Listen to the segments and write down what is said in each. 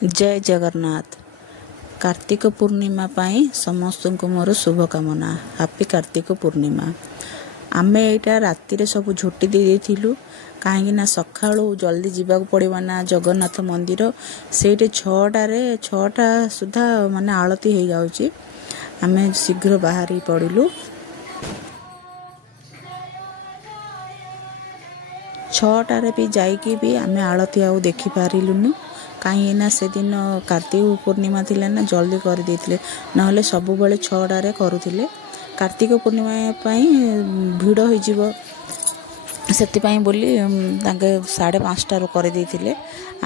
जय जगन्नाथ। कार्तिक पूर्णिमा पाई समस्त को मोर शुभकामना। हैप्पी कार्तिक पूर्णिमा। आमे एटा राति रे सब झोटी दे देथिलु कहीं सका जल्दी जावाक पड़ो ना जगन्नाथ मंदिर से 6टा सुधा माने आलती हो जाउची। आमे शीघ्र बाहरी पड़िलु। 6टारे भी जाइकी भी आमे आलती आउ देखि पारिलुनु कहीं ना से दिन कार्तिक पूर्णिमा थिले ना जल्दी कर देथिले नहले सब बेले 6टारे करुथिले। कार्तिक पूर्णिमा पाई भिड़ हो जिवो सेतिपाई बोली तांके 5:30 कर देथिले।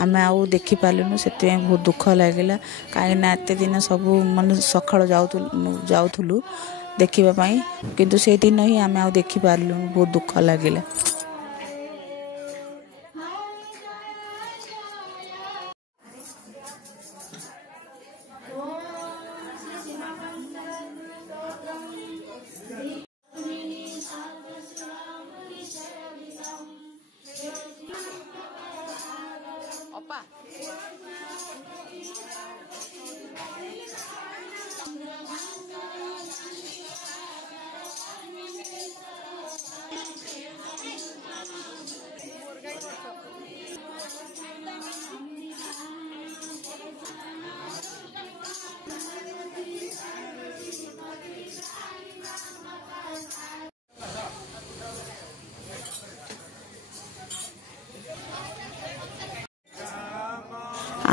आमे आउ देखि पालिनु सेतिपाई बहुत दुख लागिला कहीं ना एते दिन सब मन सखाळ जाउथुलु देखिबा पाई किंतु से दिन ही आमे आउ देखि पारलु बहुत दुख लागिला।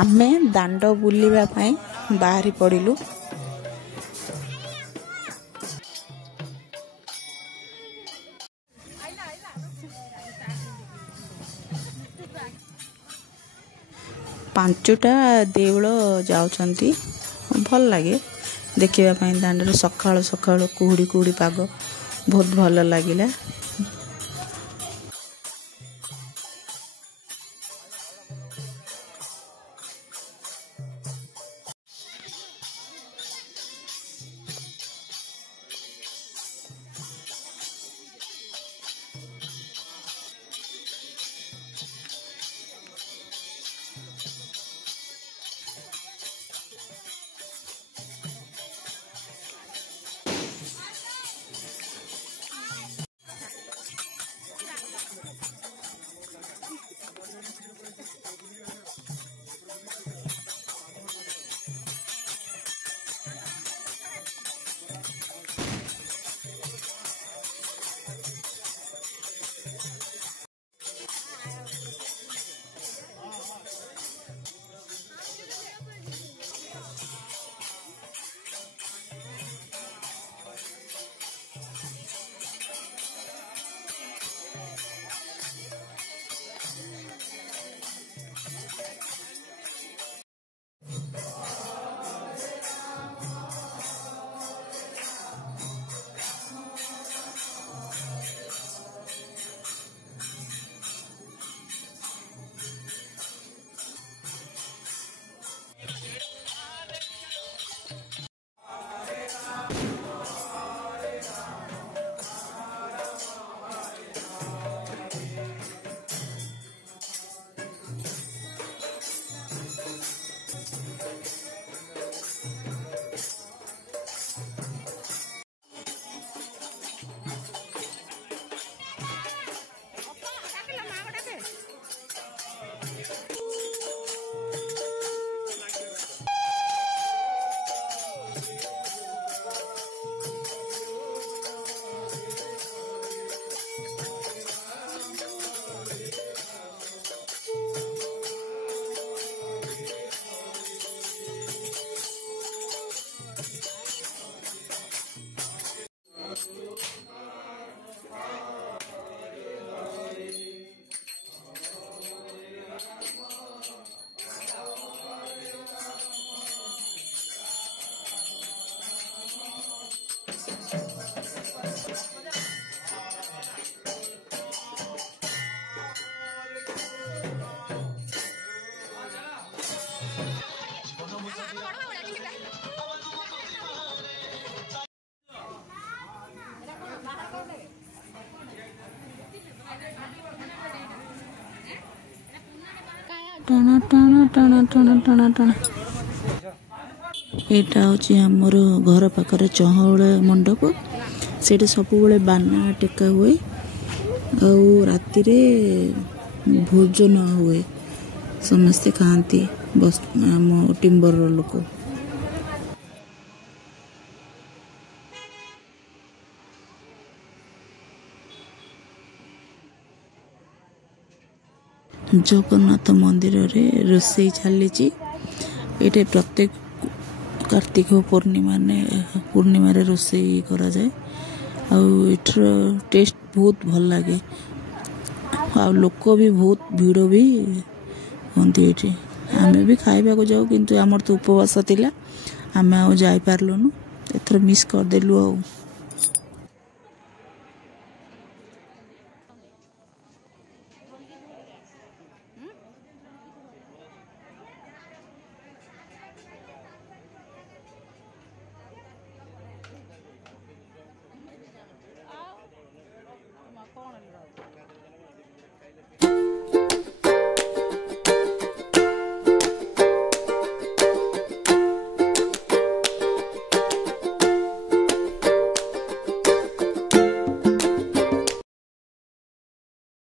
आमे दांड बुलिबा पाई बाहरी पड़िलु। पांचटा देउल जाउछंती भल लागे देखिबा पाई दांडरे सकाळ सकाळ कुहुडी कुहुडी पाग बहुत भल लागिला। टणा टणा टणा टणा टणा टणा एटा हूँ आमर घर पाखर चहल मंडप से सब बाना टेका हुए राति भोजन हुए समस्ते खाती बस आम टिम्बर लोक जगन्नाथ मंदिर रे रोसई चली ये प्रत्येक कार्तिक पूर्णिमा रे रोसई करा जाए आठर टेस्ट बहुत भल लगे लोक भी बहुत भीड़ भी होती ये आम भी खाइबा को जाऊ किंतु आमर तो उपवास थिला आम आ जाई पारलुनु एथर मिस करदेलु।